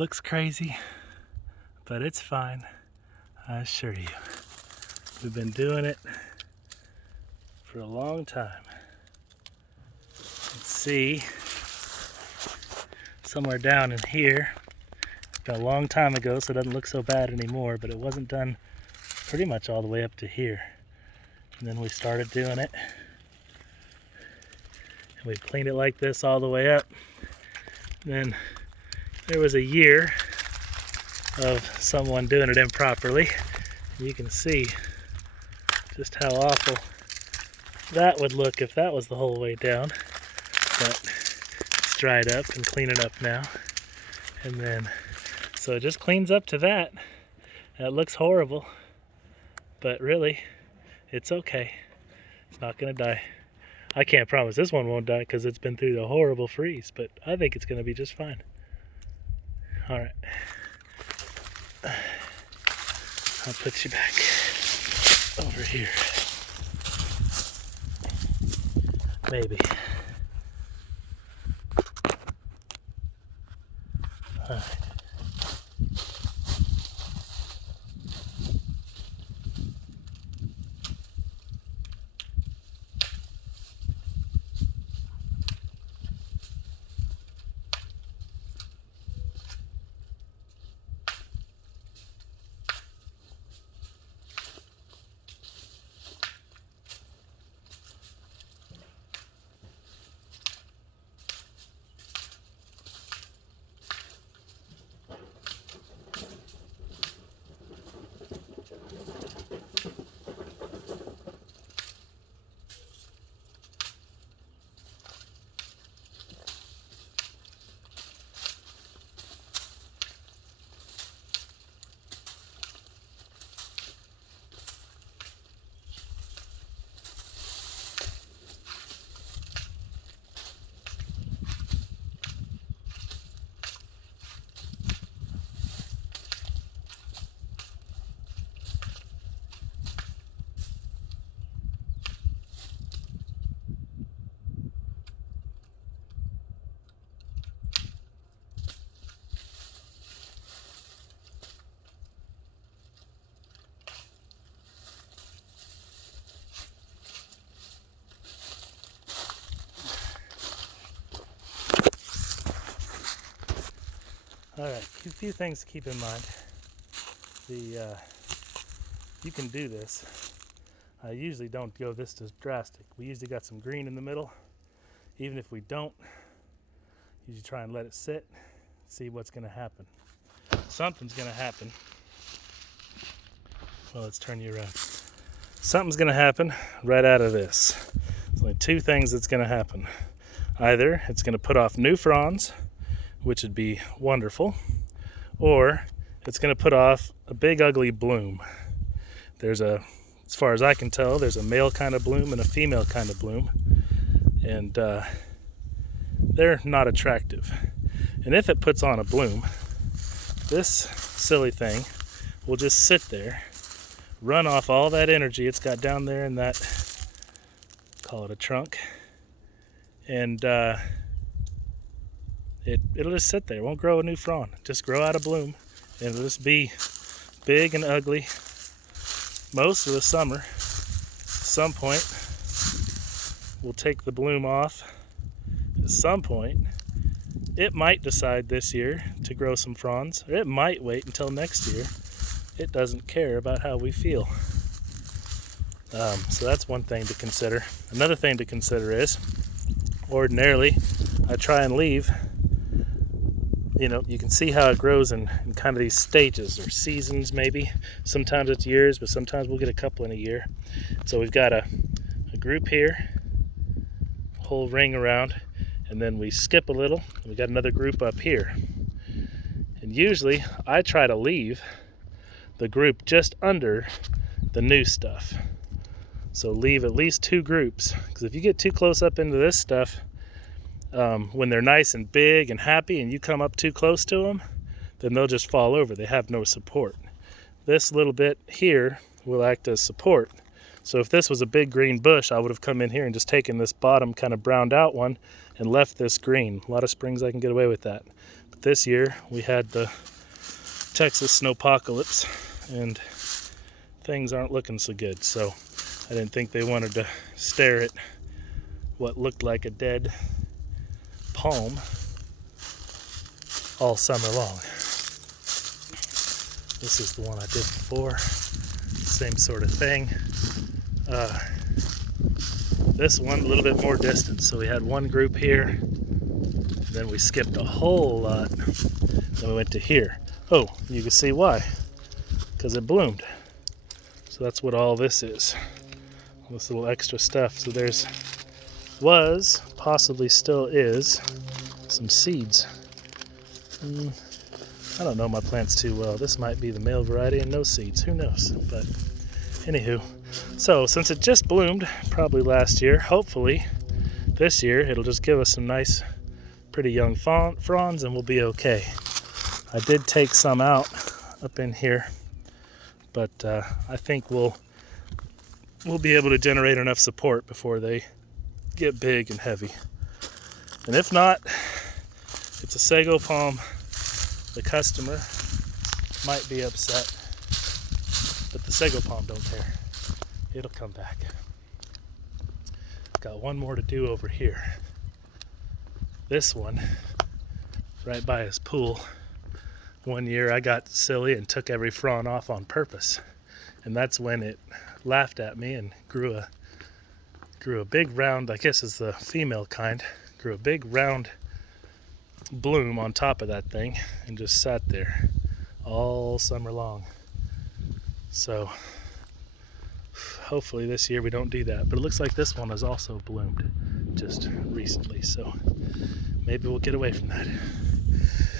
Looks crazy, but it's fine, I assure you. We've been doing it for a long time. Let's see, somewhere down in here, it's been a long time ago, so it doesn't look so bad anymore, but it wasn't done pretty much all the way up to here. And then we started doing it, and we've cleaned it like this all the way up. Then there was a year of someone doing it improperly. You can see just how awful that would look if that was the whole way down. But it's dried up and cleaning up now. And then, so it just cleans up to that. That looks horrible, but really, it's okay. It's not gonna die. I can't promise this one won't die because it's been through the horrible freeze, but I think it's gonna be just fine. All right. I'll put you back over here. Maybe. All right. All right, a few things to keep in mind. You can do this. I usually don't go this drastic. We usually got some green in the middle. Even if we don't, usually try and let it sit, see what's gonna happen. Something's gonna happen. Well, let's turn you around. Something's gonna happen right out of this. There's only two things that's gonna happen. Either it's gonna put off new fronds, which would be wonderful, or it's going to put off a big ugly bloom. As far as I can tell, there's a male kind of bloom and a female kind of bloom, and they're not attractive. And if it puts on a bloom, this silly thing will just sit there, run off all that energy it's got down there in that, call it a trunk, and it'll just sit there. It won't grow a new frond. Just grow out a bloom, and it'll just be big and ugly most of the summer. At some point, we'll take the bloom off. At some point, it might decide this year to grow some fronds, or it might wait until next year. It doesn't care about how we feel. So that's one thing to consider. Another thing to consider is, ordinarily, I try and leave. You can see how it grows in kind of these stages or seasons maybe. Sometimes it's years, but sometimes we'll get a couple in a year. So we've got a group here, whole ring around, and then we skip a little, and we got another group up here. And usually I try to leave the group just under the new stuff. So leave at least two groups, because if you get too close up into this stuff, when they're nice and big and happy and you come up too close to them, then they'll just fall over. They have no support. This little bit here will act as support. So if this was a big green bush, I would have come in here and just taken this bottom kind of browned out one and left this green. A lot of springs I can get away with that. But this year we had the Texas snowpocalypse and things aren't looking so good, so I didn't think they wanted to stare at what looked like a dead palm all summer long. This is the one I did before, same sort of thing. This one a little bit more distant, so we had one group here, then we skipped a whole lot, then we went to here. Oh, you can see why, because it bloomed. So that's what all this is, all this little extra stuff. So there's was, possibly still is, some seeds. I don't know my plants too well. This might be the male variety and no seeds, who knows? But anywho, so since it just bloomed probably last year, hopefully this year it'll just give us some nice pretty young fronds and we'll be okay. I did take some out up in here, but I think we'll be able to generate enough support before they get big and heavy. And if not, it's a sago palm. The customer might be upset, but the sago palm don't care. It'll come back. Got one more to do over here. This one, right by his pool. One year I got silly and took every frond off on purpose. And that's when it laughed at me and grew a big round, I guess it's the female kind, grew a big round bloom on top of that thing and just sat there all summer long. So hopefully this year we don't do that, but it looks like this one has also bloomed just recently, so maybe we'll get away from that.